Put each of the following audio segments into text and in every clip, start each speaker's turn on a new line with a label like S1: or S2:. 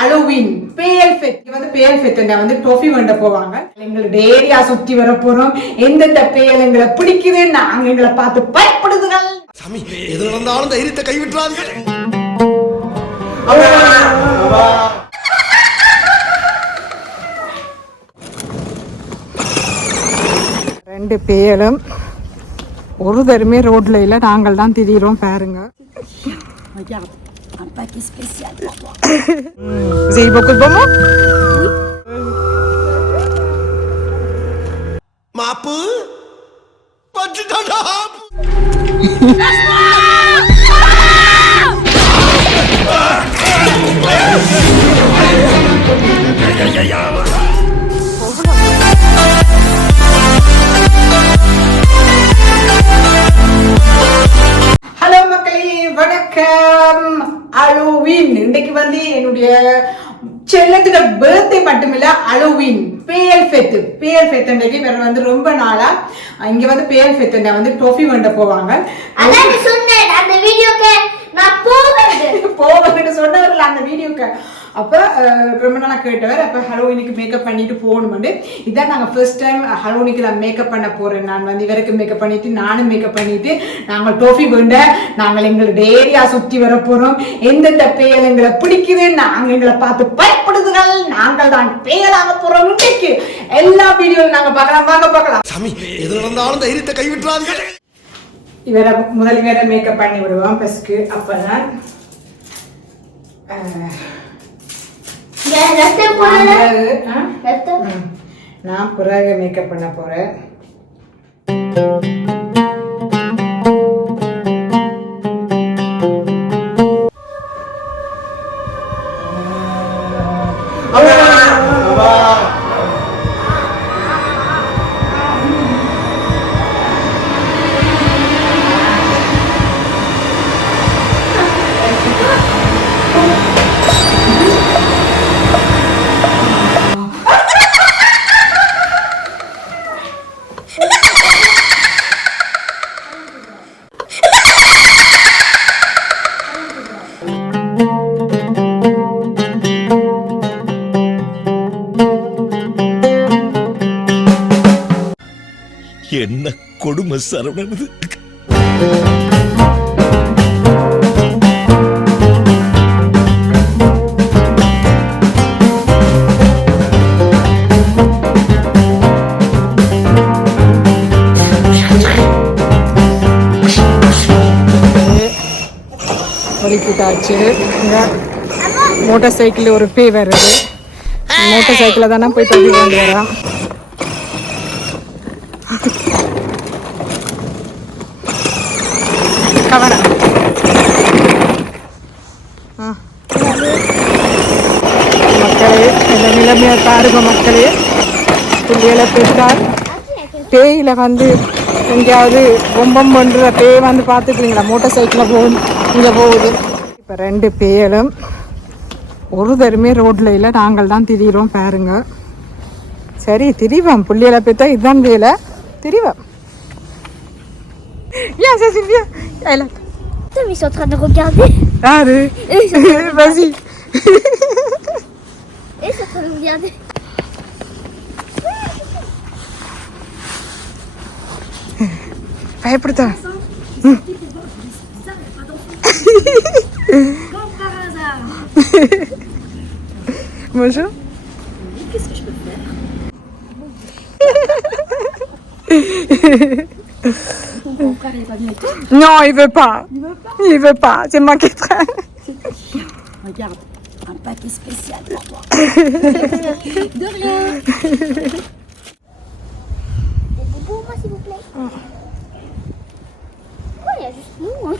S1: அலுவின் பேல் ஃபெத் வந்து பேல் ஃபெத் வந்து ட்ரோஃபி வண்ட போவாங்க. எங்களுடைய ஏரியா சுத்தி வர போறோம். எந்தெந்த பேல் எங்களை பிடிக்குது? நாங்க எங்களை பார்த்து பயப்படுதுகள்.
S2: சாமி எது நடந்தாலும் தைரியத்தை கைவிட்டுறாதீங்க.
S1: ரெண்டு பேலும் ஒரு தருமே ரோட்ல இல்ல. நாங்கள் தான் திரியிறோம் பாருங்க.
S3: un paquet spécial pour toi.
S1: Vous avez eu beaucoup de bonbons Oui. Ma peau Pas du வந்து என்னுடைய செல்லத்துல பர்த்டே மட்டுமில்ல அலோவின் பேயல் ஃபெத்து பேயல் ஃபெத் அன்றைக்கு வேற வந்து ரொம்ப நாளா இங்க வந்து பேயல் ஃபெத் வந்து ட்ரோஃபி வண்ட போவாங்க.
S4: அதான் சொன்னேன் அந்த வீடியோக்கு நான் போகிறது
S1: போவங்கிட்ட சொன்னவர்கள் அந்த வீடியோக்கு. அப்போ ரொம்ப நாளா கேட்டவர் அப்போ ஹலோவினுக்கு மேக்கப் பண்ணிட்டு போகணுமெண்டு இதான் நாங்கள் ஃபர்ஸ்ட் டைம் ஹலோவினுக்கு நான் மேக்கப் பண்ண போறேன். நான் வந்து இவருக்கு மேக்கப் பண்ணிட்டு நானும் மேக்கப் பண்ணிட்டு நாங்கள் டோஃபி கொண்ட நாங்கள் எங்களுடைய ஏரியா சுத்தி வர போறோம். எந்தெந்த பேயல் எங்களை பிடிக்குது நாங்கள் எங்களை பார்த்து பயப்படுதுகள் நாங்கள் தான் பேயலாக போறோம் இன்னைக்கு. எல்லா வீடியோவும் நாங்கள் பார்க்கலாம். வாங்க பார்க்கலாம்.
S2: சாமி எது நடந்தாலும் தைரியத்தை கைவிட்டுறாதீங்க.
S1: இவரை முதல் இவரை மேக்கப் பண்ணி விடுவோம் ஃபஸ்ட்டு?
S4: ரத்தம்
S1: ம். நான் பிறகு மேக்கப் பண்ண போறேன்
S5: கொடுமை சரவணனது
S1: மோட்டார் சைக்கிள் ஒரு பே வருது மோட்டார் சைக்கிளில் தானே போய் தள்ளி கொண்டு வரான் கவனம் ஆ. மக்களே இந்த நிலைமையை பாருங்க மக்களே பிள்ளைகளை பெற்றால் பேயில வந்து எங்கேயாவது பொம்பம் பண்ணுற பேய் வந்து பார்த்துக்கிறீங்களா? மோட்டார் சைக்கிளில் போகும் இங்கே போகுது. இப்போ ரெண்டு பேயலும் ஒரு தருமே ரோட்டில் இல்லை நாங்கள் தான் திரியிறோம் பாருங்க. சரி திரிவோம். புள்ளியலை பெற்றா இதுதான் வேலை. திரிவோம். ஏன் சார் சில்வியா இல்லை
S4: Attends, mais ils sont en train de regarder.
S1: யாரு? Vas-y.
S4: Et je suis en train de regarder.
S1: Allez, pour Comme par hasard. Bonjour.
S3: Qu'est-ce que je peux faire Mon frère, il est pas bien Non, il
S1: veut pas. Il veut pas? Il veut pas. C'est moi qui traîne.
S3: Regarde paquet spécial pour toi. de rien.
S4: Des bonbons, moi, s'il vous plaît. Pourquoi il y a juste nous, hein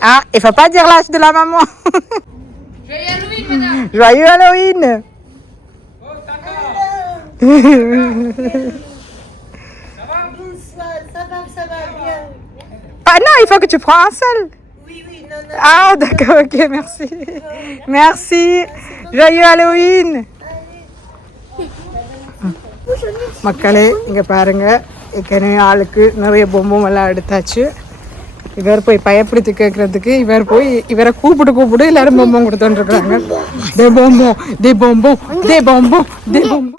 S1: Ah, il faut pas dire l'âge de la maman. Joyeux Halloween, madame. Joyeux Halloween. Ah non, il faut que tu prends un seul. Ah, d'accord, ok, merci. Merci. Joyeux Halloween. மக்களே இங்கே பாருங்க ஏற்கனவே ஆளுக்கு நிறைய பொம்மை எல்லாம் எடுத்தாச்சு இவர் போய் பயப்படுத்தி கேட்கறதுக்கு இவர் போய் இவரை கூப்பிட்டு கூப்பிட்டு எல்லாரும் பொம்பம் கொடுத்துட்டு இருக்காங்க தே பொம்போ தே பொம்போ தே பொம்போ தே பொம்போ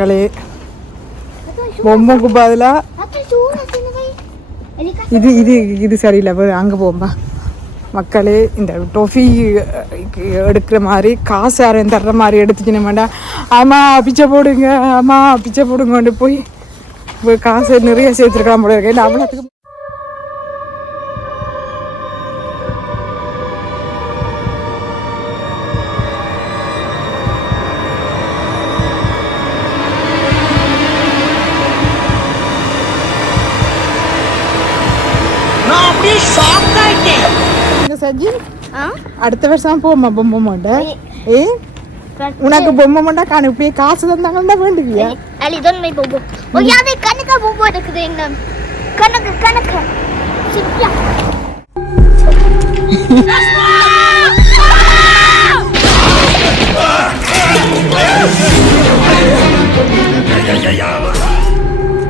S1: மக்களே பொம்மைக்கு
S4: பதிலாக
S1: இது இது இது சரியில்லை போய் அங்கே போம்பா மக்களே இந்த டொஃபி எடுக்கிற மாதிரி காசு யாரையும் தர்ற மாதிரி எடுத்துக்கணும் வேண்டாம் அம்மா பிச்சை போடுங்க அம்மா பிச்சை போடுங்க கொண்டு போய் காசு நிறைய சேர்த்துருக்கலாம் போல இருக்கேன் அவ்வளோத்துக்கு சஜி அடுத்த வருஷம் போமா பொம்மை மாட்ட ஏ? உனக்கு பொம்மை மாட்டா காணு இப்படியே காசு தந்தாங்கன்னா வேண்டுவியா
S4: Allez, donne mes bonbons. Regardez, Kanaka bonbon இருக்குது எங்க கணக்கு கணக்கு சிப்பியா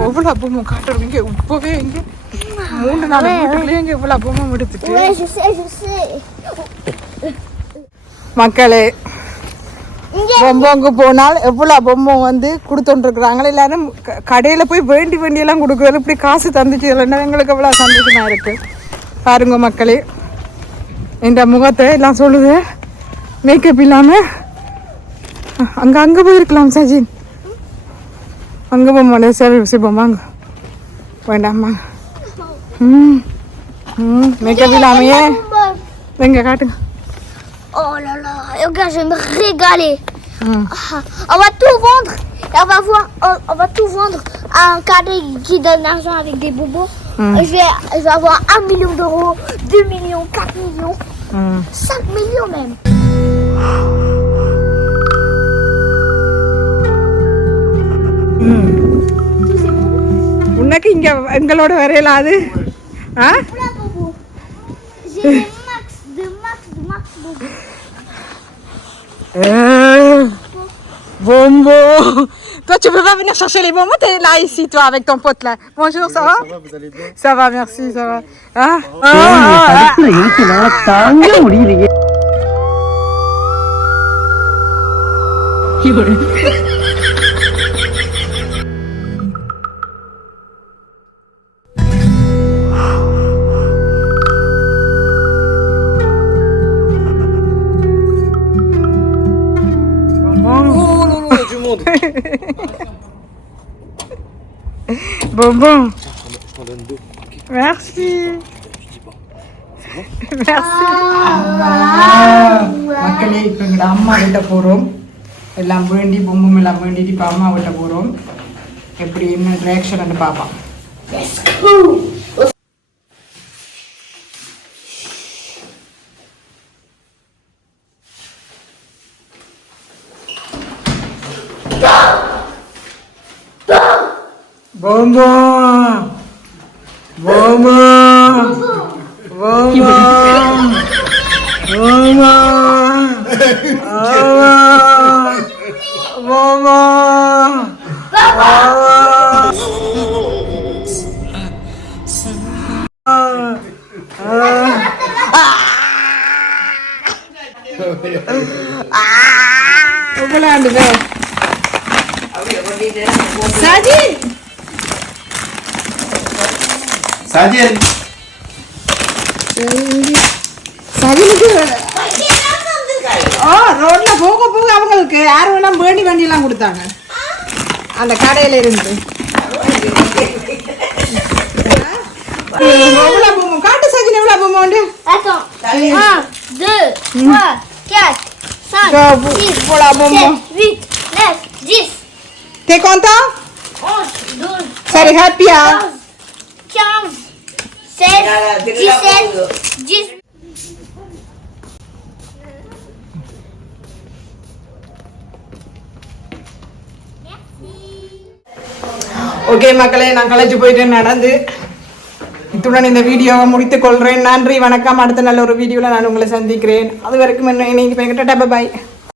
S1: எவ்வளோ பொம்மை இப்போவே எங்க மூணு நாலு வீட்டுக்குள்ளேயே எங்க இவ்வளோ பொம்மை எடுத்துட்டு. மக்களே
S4: இங்க
S1: பொம்மைக்கு போனால் எவ்வளோ பொம்மை வந்து கொடுத்துட்டுருக்குறாங்க. எல்லாரும் கடையில போய் வேண்டி வேண்டியெல்லாம் கொடுக்குறது இப்படி காசு தந்துச்சு. இல்லைன்னா எங்களுக்கு எவ்வளோ சந்தோஷமா இருக்கு? பாருங்க மக்களே இந்த முகத்தை எல்லாம் சொல்லுது. மேக்கப் இல்லாம அங்க அங்க போயிருக்கலாம் சஜின். அங்க போமா சரி சிப்போம் வாங்க. வேண்டாம்மா ம் ம் மேக்கப் இல்லாமையே எங்க காட்டுங்க
S4: Oh là là, regarde, je vais me régaler.
S1: ம்
S4: Ah, On va tout vendre. Et on va voir, on, on va tout vendre à un cadet qui donne l'argent avec des bonbons.
S1: Hmm.
S4: Je, vais, je vais avoir 1 million d'euros, 2 millions, 4 millions,
S1: ம்
S4: 5 millions même.
S1: உனக்கு இங்க எங்களோட வரையலாது ஆ
S4: Bonbons. J'ai max, de max, de max bonbons.
S1: Euh, Bonbon Toi, tu peux pas venir chercher les bonbons? T'es là, ici, toi, avec ton pote, là. Bonjour, ça va? Ça va, vous allez bien? Ça va, merci, ça va. Ah, ah, ah, ah. Bonbon Merci Merci மக்களே இப்போ எங்களோட அம்மா கிட்ட போகிறோம் எல்லாம் வேண்டி பொம்மை எல்லாம் வேண்டிட்டு இப்போ அம்மா கிட்ட போகிறோம் எப்படி என்ன ரியாக்ஷன் பார்ப்போம் Bomba! Bomba! Bomba! Bomba! Bomba! Bomba! Saji!
S6: Sajin.
S1: சஜினுக்கு ஓ ரோட்ல போக போக அவங்களுக்கு யார் வேணா வேண்டி வண்டியெல்லாம் கொடுத்தாங்க. அந்த கடையில இருந்து. எவ்வளவு பொம்மை காட்டு சஜின் எவ்வளவு பொம்மை உண்டு
S4: Attends. 1, 2, 3, 4, 5,
S1: Ça,
S4: 6,
S1: vous- voilà, bon,
S4: 7,
S1: bon.
S4: 8, 9, 10,
S1: T'es content
S4: 11, 12,
S1: சரி ஹாப்பியா
S4: 15, 16, 17, 18.
S1: ஓகே மக்களே நான் களைச்சு போயிட்டு நடந்து. இத்துடன் இந்த வீடியோவை முடித்துக் கொள்கிறேன். நன்றி வணக்கம். அடுத்த நல்ல ஒரு வீடியோவில் நான் உங்களை சந்திக்கிறேன். அது வரைக்கும் என்ன இன்னைக்கு போய்கிட்ட பாய்